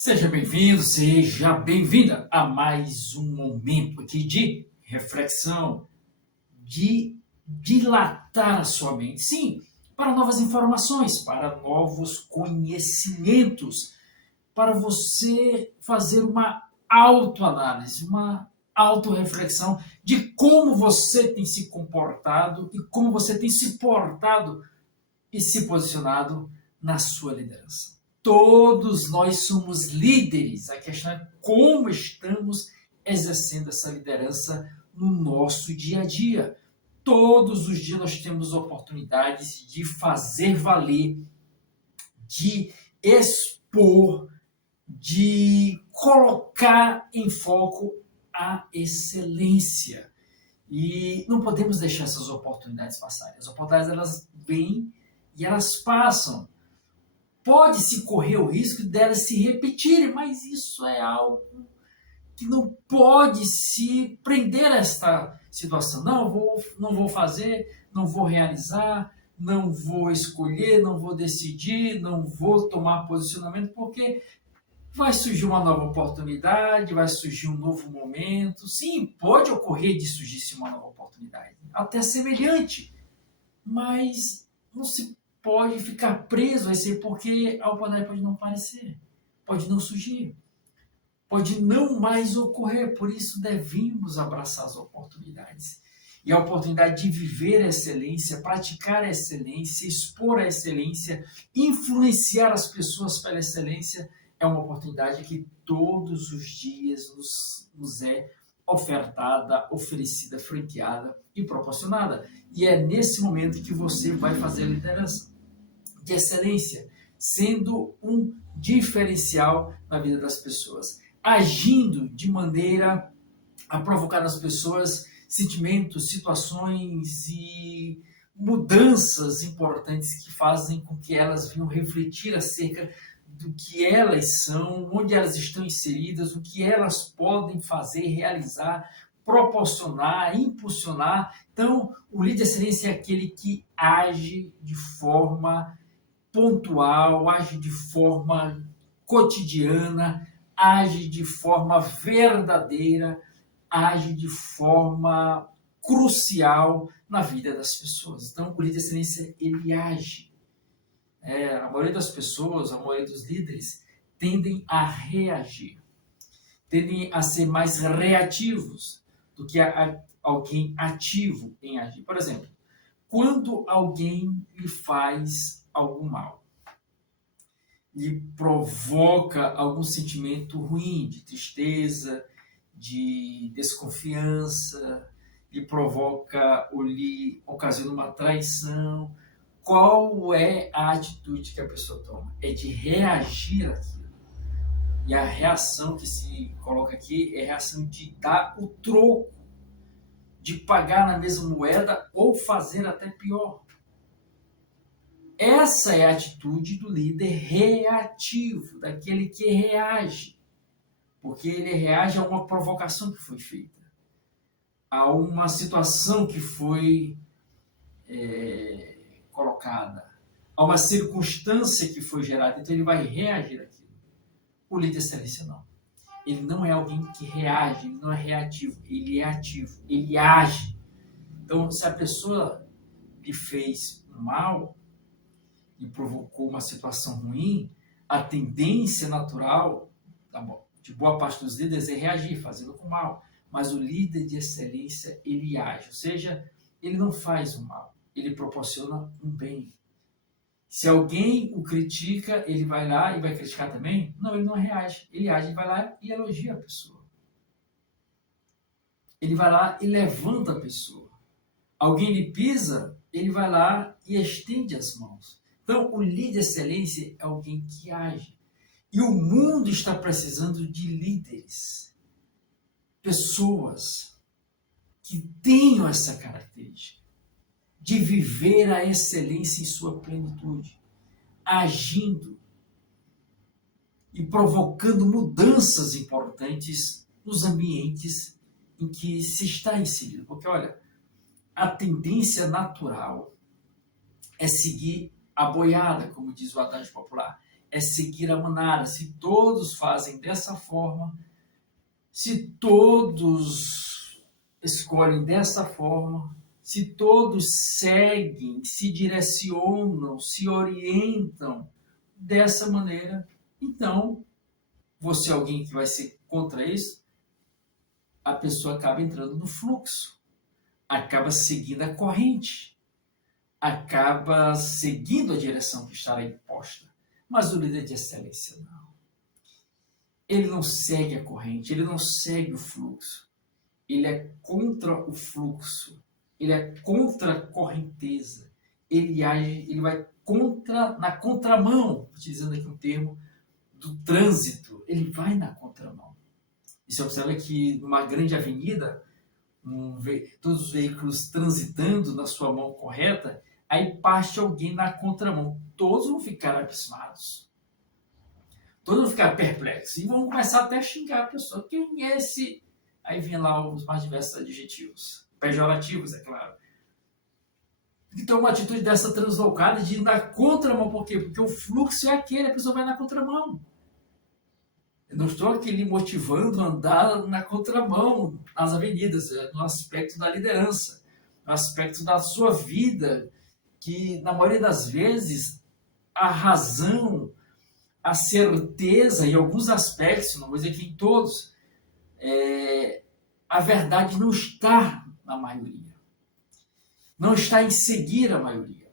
Seja bem-vindo, seja bem-vinda a mais um momento aqui de reflexão, de dilatar a sua mente. Sim, para novas informações, para novos conhecimentos, para você fazer uma autoanálise, uma autorreflexão de como você tem se comportado e como você tem se portado e se posicionado na sua liderança. Todos nós somos líderes. A questão é como estamos exercendo essa liderança no nosso dia a dia. Todos os dias nós temos oportunidades de fazer valer, de expor, de colocar em foco a excelência. E não podemos deixar essas oportunidades passarem. As oportunidades elas vêm e elas passam. Pode-se correr o risco delas se repetirem, mas isso é algo que não pode se prender a esta situação. Não vou fazer, não vou realizar, não vou escolher, não vou decidir, não vou tomar posicionamento, porque vai surgir uma nova oportunidade, vai surgir um novo momento. Sim, pode ocorrer de surgir uma nova oportunidade, até semelhante, mas não se pode ficar preso a esse, porque a oportunidade pode não aparecer, pode não surgir, pode não mais ocorrer. Por isso devemos abraçar as oportunidades. E a oportunidade de viver a excelência, praticar a excelência, expor a excelência, influenciar as pessoas pela excelência, é uma oportunidade que todos os dias nos é ofertada, oferecida, franqueada e proporcionada. E é nesse momento que você vai fazer a liderança de excelência, sendo um diferencial na vida das pessoas, agindo de maneira a provocar nas pessoas sentimentos, situações e mudanças importantes que fazem com que elas venham refletir acerca do que elas são, onde elas estão inseridas, o que elas podem fazer, realizar, proporcionar, impulsionar. Então, o líder de excelência é aquele que age de forma pontual, age de forma cotidiana, age de forma verdadeira, age de forma crucial na vida das pessoas. Então, o líder de excelência, ele age. A maioria das pessoas, a maioria dos líderes, tendem a reagir, tendem a ser mais reativos do que alguém ativo em agir. Por exemplo, quando alguém lhe faz algum mal, lhe provoca algum sentimento ruim, de tristeza, de desconfiança, lhe provoca ou lhe ocasiona uma traição, qual é a atitude que a pessoa toma? É de reagir àquilo. E a reação que se coloca aqui é a reação de dar o troco, de pagar na mesma moeda ou fazer até pior. Essa é a atitude do líder reativo, daquele que reage. Porque ele reage a uma provocação que foi feita, a uma situação que foi colocada, a uma circunstância que foi gerada. Então ele vai reagir àquilo. O líder de excelência não. Ele não é alguém que reage, ele não é reativo, ele é ativo, ele age. Então, se a pessoa lhe fez mal e provocou uma situação ruim, a tendência natural de boa parte dos líderes é reagir, fazendo com mal. Mas o líder de excelência, ele age, ou seja, ele não faz o mal, ele proporciona um bem. Se alguém o critica, ele vai lá e vai criticar também? Não, ele não reage. Ele age, ele vai lá e elogia a pessoa. Ele vai lá e levanta a pessoa. Alguém lhe pisa, ele vai lá e estende as mãos. Então, o líder de excelência é alguém que age. E o mundo está precisando de líderes, pessoas que tenham essa característica de viver a excelência em sua plenitude, agindo e provocando mudanças importantes nos ambientes em que se está inserido. Porque, olha, a tendência natural é seguir a boiada, como diz o adágio popular, é seguir a manada. Se todos fazem dessa forma, se todos escolhem dessa forma, se todos seguem, se direcionam, se orientam dessa maneira, então você é alguém que vai ser contra isso, a pessoa acaba entrando no fluxo, acaba seguindo a corrente, acaba seguindo a direção que estará imposta. Mas o líder de excelência não. Ele não segue a corrente, ele não segue o fluxo. Ele é contra o fluxo, ele é contra a correnteza. Ele age, ele vai na contramão, utilizando aqui um termo do trânsito, ele vai na contramão. E você observa que numa grande avenida, todos os veículos transitando na sua mão correta, aí parte alguém na contramão. Todos vão ficar abismados. Todos vão ficar perplexos. E vão começar até a xingar a pessoa. Quem é esse? Aí vem lá os mais diversos adjetivos. Pejorativos, é claro. Então, uma atitude dessa translocada de ir na contramão. Por quê? Porque o fluxo é aquele, a pessoa vai na contramão. Eu não estou aqui lhe motivando a andar na contramão nas avenidas, no aspecto da liderança, no aspecto da sua vida, que na maioria das vezes a razão, a certeza, em alguns aspectos, não vou dizer que em todos, a verdade não está na maioria. Não está em seguir a maioria.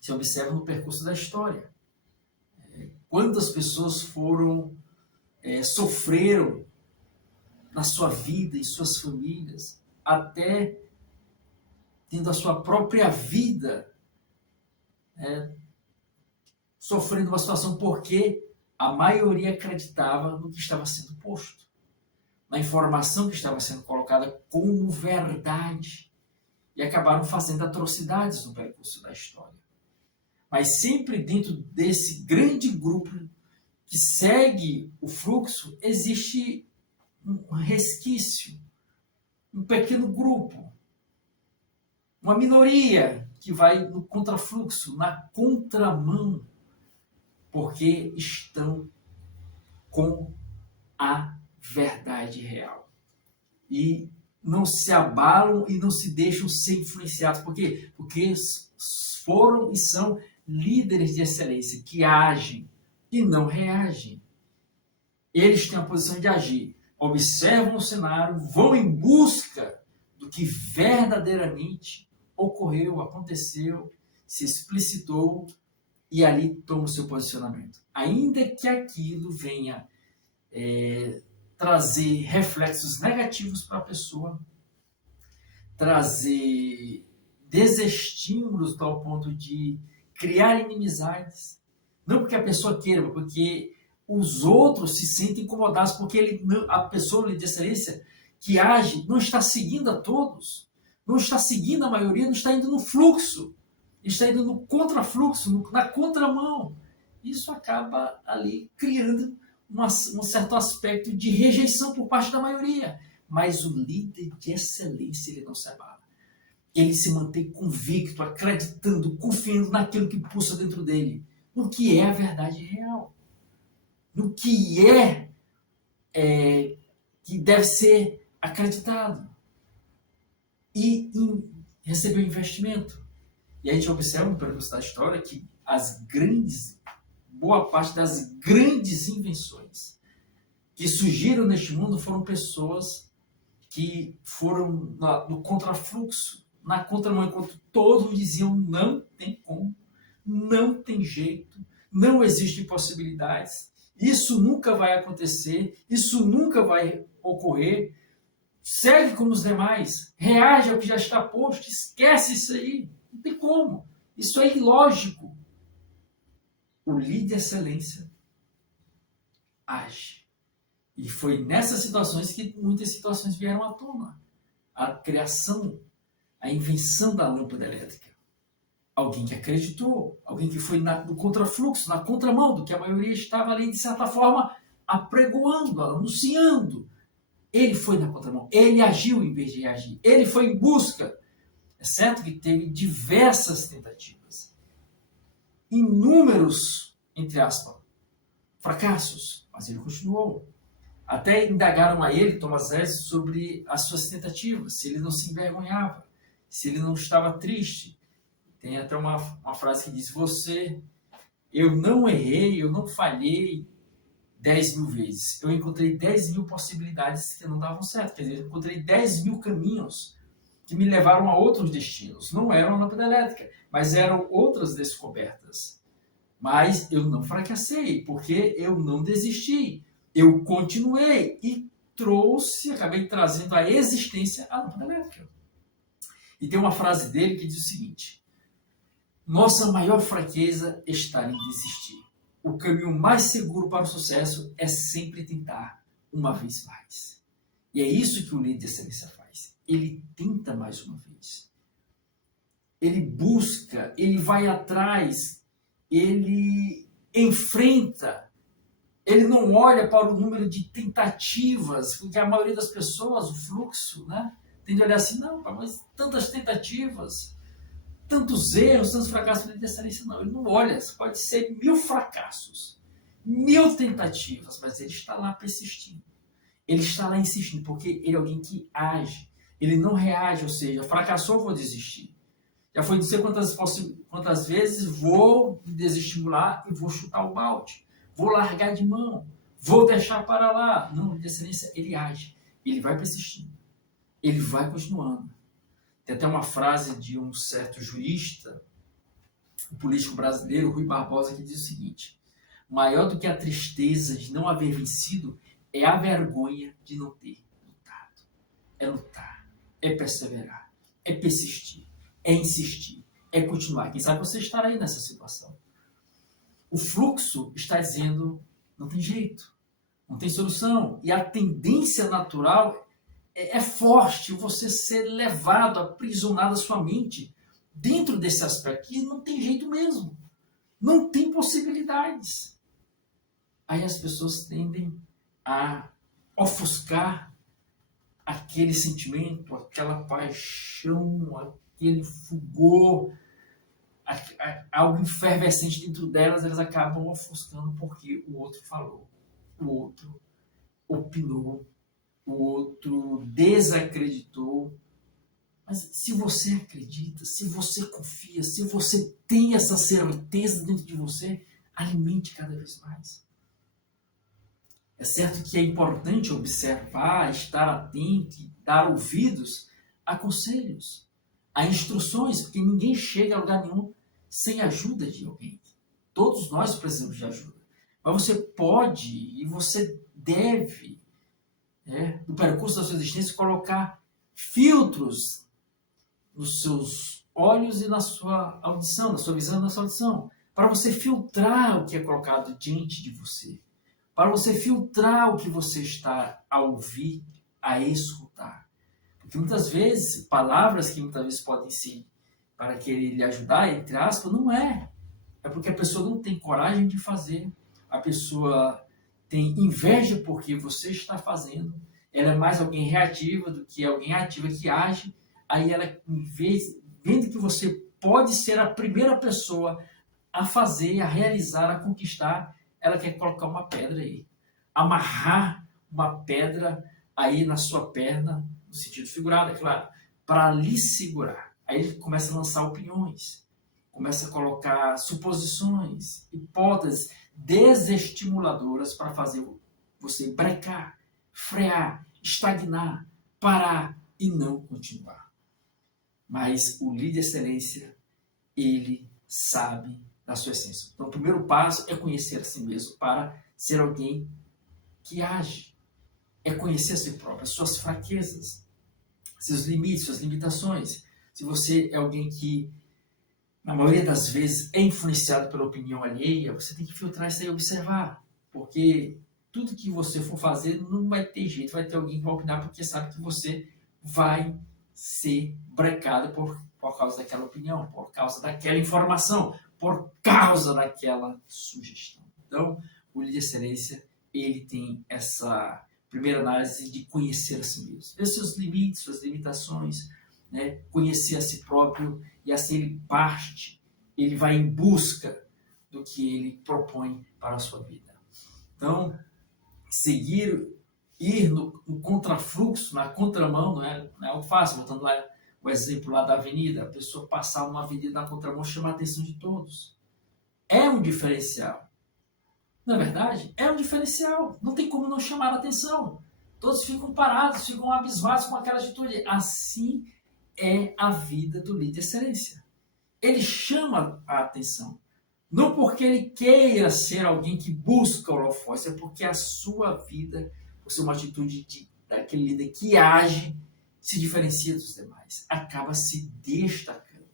Você observa no percurso da história. Quantas pessoas sofreram na sua vida e suas famílias, até tendo a sua própria vida sofrendo uma situação porque a maioria acreditava no que estava sendo posto, na informação que estava sendo colocada como verdade, e acabaram fazendo atrocidades no percurso da história. Mas sempre dentro desse grande grupo que segue o fluxo, existe um resquício, um pequeno grupo, uma minoria que vai no contrafluxo, na contramão, porque estão com a verdade real. E não se abalam e não se deixam ser influenciados. Por quê? Porque foram e são líderes de excelência que agem e não reagem. Eles têm a posição de agir, observam o cenário, vão em busca do que verdadeiramente ocorreu, aconteceu, se explicitou, e ali tomam o seu posicionamento. Ainda que aquilo venha trazer reflexos negativos para a pessoa, trazer desestímulos ao ponto de criar inimizades, não porque a pessoa queira, mas porque os outros se sentem incomodados, porque a pessoa de excelência que age não está seguindo a todos, não está seguindo a maioria, não está indo no fluxo, está indo no contrafluxo, na contramão. Isso acaba ali criando um certo aspecto de rejeição por parte da maioria. Mas o líder de excelência, ele não se abala. Ele se mantém convicto, acreditando, confiando naquilo que pulsa dentro dele, no que é a verdade real, no que que deve ser acreditado e receber um investimento. E a gente observa no percurso da história que boa parte das grandes invenções que surgiram neste mundo foram pessoas que foram no contrafluxo, na contramão, enquanto todos diziam não tem como, não tem jeito, não existem possibilidades, isso nunca vai acontecer, isso nunca vai ocorrer, segue como os demais, reage ao que já está posto, esquece isso aí, não tem como, isso é ilógico. O líder de excelência age. E foi nessas situações que muitas situações vieram à tona. A criação, a invenção da lâmpada elétrica. Alguém que acreditou, alguém que foi no contrafluxo, na contramão do que a maioria estava ali, de certa forma, apregoando, anunciando. Ele foi na contramão, ele agiu em vez de agir, ele foi em busca. É certo que teve diversas tentativas, inúmeros entre aspas, fracassos, mas ele continuou. Até indagaram a ele, Thomas Edison, sobre as suas tentativas, se ele não se envergonhava, se ele não estava triste. Tem até uma frase que diz, eu não errei, eu não falhei 10.000 vezes. Eu encontrei 10.000 possibilidades que não davam certo. Quer dizer, eu encontrei 10.000 caminhos que me levaram a outros destinos. Não eram a lâmpada elétrica, mas eram outras descobertas. Mas eu não fracassei, porque eu não desisti. Eu continuei e acabei trazendo à existência a lâmpada elétrica. E tem uma frase dele que diz o seguinte, nossa maior fraqueza está em desistir. O caminho mais seguro para o sucesso é sempre tentar uma vez mais. E é isso que o líder de excelência faz. Ele tenta mais uma vez. Ele busca, ele vai atrás, ele enfrenta. Ele não olha para o número de tentativas, porque a maioria das pessoas, o fluxo, né, tem de olhar assim, não, mas tantas tentativas, tantos erros, tantos fracassos, ele excelência não. Ele não olha, pode ser 1000 fracassos, 1000 tentativas, mas ele está lá persistindo. Ele está lá insistindo, porque ele é alguém que age. Ele não reage, ou seja, fracassou, vou desistir. Já foi dizer quantas vezes vou desestimular e vou chutar o balde. Vou largar de mão. Vou deixar para lá. Não, de excelência, ele age. Ele vai persistindo. Ele vai continuando. Tem até uma frase de um certo jurista, um político brasileiro, Rui Barbosa, que diz o seguinte, maior do que a tristeza de não haver vencido é a vergonha de não ter lutado. É lutar, é perseverar, é persistir, é insistir, é continuar. Quem sabe você estará aí nessa situação. O fluxo está dizendo, não tem jeito, não tem solução. E a tendência natural é forte, você ser levado, aprisionado a sua mente dentro desse aspecto, que não tem jeito mesmo. Não tem possibilidades. Aí as pessoas tendem a ofuscar aquele sentimento, aquela paixão, aquele fulgor, algo efervescente dentro delas, elas acabam ofuscando porque o outro falou, o outro opinou, o outro desacreditou. Mas se você acredita, se você confia, se você tem essa certeza dentro de você, alimente cada vez mais. É certo que é importante observar, estar atento, dar ouvidos a conselhos, a instruções, porque ninguém chega a lugar nenhum sem a ajuda de alguém. Todos nós precisamos de ajuda. Mas você pode e você deve, no percurso da sua existência, colocar filtros nos seus olhos e na sua audição, na sua visão e na sua audição, para você filtrar o que é colocado diante de você, para você filtrar o que você está a ouvir, a escutar. Porque muitas vezes, palavras que muitas vezes podem ser para querer lhe ajudar, entre aspas, não é. É porque a pessoa não tem coragem de fazer, a pessoa tem inveja porque você está fazendo, ela é mais alguém reativa do que alguém ativa que age, aí ela, vendo que você pode ser a primeira pessoa a fazer, a realizar, a conquistar, ela quer colocar uma pedra aí, amarrar uma pedra aí na sua perna, no sentido figurado, é claro, para lhe segurar. Aí ele começa a lançar opiniões, começa a colocar suposições, hipóteses desestimuladoras para fazer você brecar, frear, estagnar, parar e não continuar. Mas o líder de excelência, ele sabe da sua essência. Então, o primeiro passo é conhecer a si mesmo para ser alguém que age. É conhecer a si próprio, as suas fraquezas, seus limites, suas limitações. Se você é alguém que, na maioria das vezes, é influenciado pela opinião alheia, você tem que filtrar isso aí e observar. Porque tudo que você for fazer não vai ter jeito, vai ter alguém que vai opinar porque sabe que você vai ser brecado por causa daquela opinião, por causa daquela informação, por causa daquela sugestão. Então, o líder de excelência, ele tem essa primeira análise de conhecer a si mesmo, ver seus limites, suas limitações, conhecer a si próprio, e assim ele parte, ele vai em busca do que ele propõe para a sua vida. Então, ir no contrafluxo, na contramão, não é algo fácil. Voltando lá, o exemplo lá da avenida, a pessoa passar uma avenida na contramão chama a atenção de todos. É um diferencial. Na verdade, é um diferencial. Não tem como não chamar a atenção. Todos ficam parados, ficam abismados com aquela atitude. Assim é a vida do líder de excelência. Ele chama a atenção. Não porque ele queira ser alguém que busca o holofote, é porque a sua vida, por ser uma atitude daquele líder que age, se diferencia dos demais. Acaba se destacando.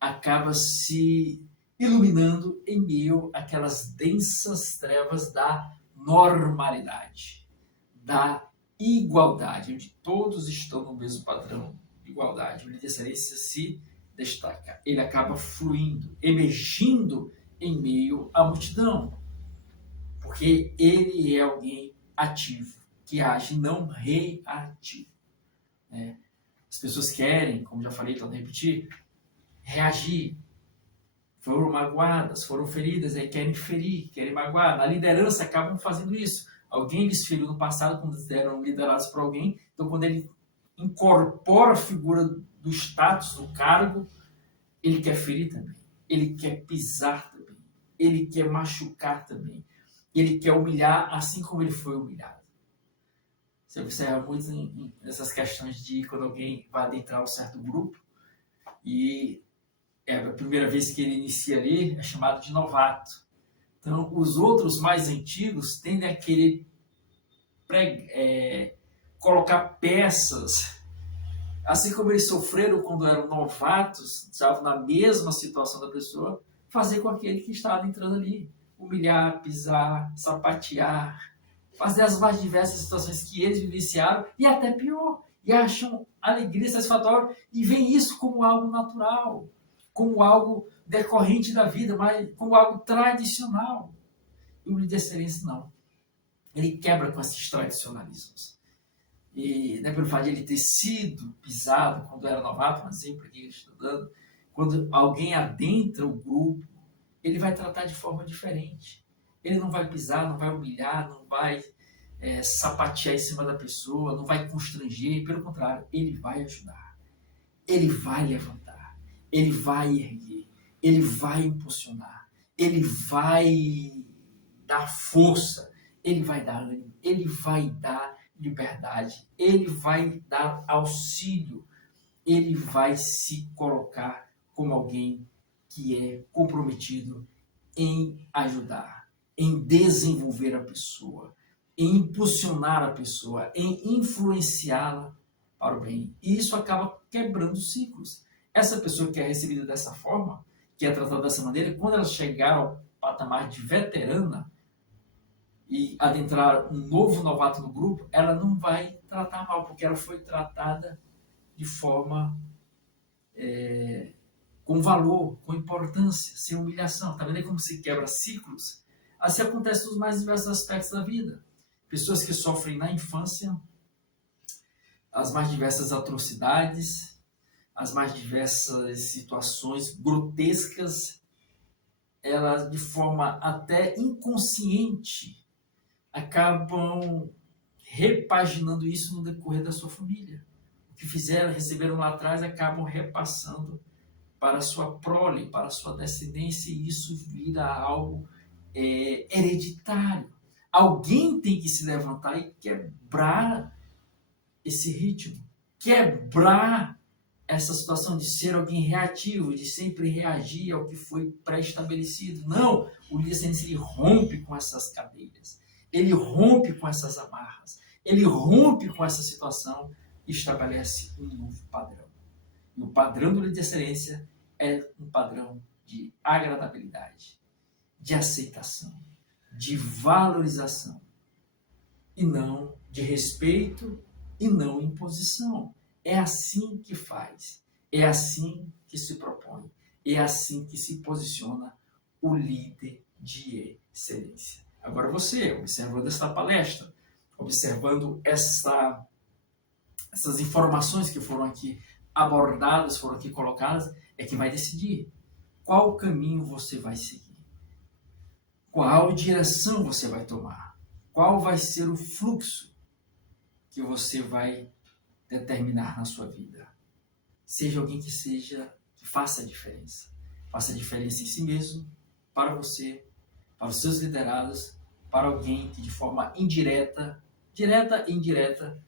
Acaba se iluminando em meio àquelas densas trevas da normalidade, da igualdade, onde todos estão no mesmo padrão de igualdade. O líder de excelência se destaca, ele acaba fluindo, emergindo em meio à multidão, porque ele é alguém ativo, que age não reativo. As pessoas querem, como já falei, então repetir, reagir. Foram magoadas, foram feridas, aí querem ferir, querem magoar. Na liderança acabam fazendo isso. Alguém lhes feriu no passado quando eles eram liderados por alguém. Então, quando ele incorpora a figura do status, do cargo, ele quer ferir também. Ele quer pisar também. Ele quer machucar também. Ele quer humilhar assim como ele foi humilhado. Você observa muito nessas questões de quando alguém vai adentrar um certo grupo e a primeira vez que ele inicia ali, é chamado de novato. Então, os outros mais antigos tendem a querer colocar peças, assim como eles sofreram quando eram novatos, estavam na mesma situação da pessoa, fazer com aquele que estava entrando ali. Humilhar, pisar, sapatear, fazer as mais diversas situações que eles vivenciaram e até pior. E acham alegria satisfatória e veem isso como algo natural, como algo decorrente da vida, mas como algo tradicional. E o líder de excelência não. Ele quebra com esses tradicionalismos. E não é pelo fato de ele ter sido pisado quando era novato, mas sempre que ele estudando, quando alguém adentra o grupo, ele vai tratar de forma diferente. Ele não vai pisar, não vai humilhar, não vai sapatear em cima da pessoa, não vai constranger, pelo contrário, ele vai ajudar. Ele vai levantar. Ele vai erguer, ele vai impulsionar, ele vai dar força, ele vai dar ânimo, ele vai dar liberdade, ele vai dar auxílio, ele vai se colocar como alguém que é comprometido em ajudar, em desenvolver a pessoa, em impulsionar a pessoa, em influenciá-la para o bem. E isso acaba quebrando ciclos. Essa pessoa que é recebida dessa forma, que é tratada dessa maneira, quando ela chegar ao patamar de veterana e adentrar um novo novato no grupo, ela não vai tratar mal, porque ela foi tratada de forma com valor, com importância, sem humilhação. Está vendo como se quebra ciclos? Assim acontece nos mais diversos aspectos da vida. Pessoas que sofrem na infância as mais diversas atrocidades, as mais diversas situações grotescas, elas de forma até inconsciente acabam repaginando isso no decorrer da sua família. O que fizeram, receberam lá atrás, acabam repassando para a sua prole, para a sua descendência, e isso vira algo hereditário. Alguém tem que se levantar e quebrar esse ritmo, quebrar essa situação de ser alguém reativo, de sempre reagir ao que foi pré-estabelecido. Não, o líder ele rompe com essas cadeias, ele rompe com essas amarras, ele rompe com essa situação e estabelece um novo padrão. E o padrão do líder de excelência é um padrão de agradabilidade, de aceitação, de valorização, e não de respeito e não imposição. É assim que faz, é assim que se propõe, é assim que se posiciona o líder de excelência. Agora você, observando esta palestra, observando essas informações que foram aqui abordadas, foram aqui colocadas, é que vai decidir qual caminho você vai seguir. Qual direção você vai tomar? Qual vai ser o fluxo que você vai determinar na sua vida? Seja alguém que faça a diferença. Faça a diferença em si mesmo, para você, para os seus liderados, para alguém que de forma indireta, direta e indireta,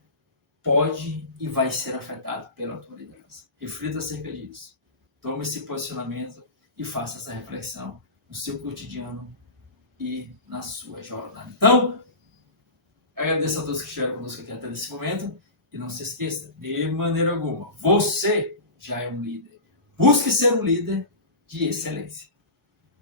pode e vai ser afetado pela tua liderança. Reflita acerca disso. Tome esse posicionamento e faça essa reflexão no seu cotidiano e na sua jornada. Então, agradeço a todos que estiveram conosco aqui até nesse momento. E não se esqueça, de maneira alguma, você já é um líder. Busque ser um líder de excelência.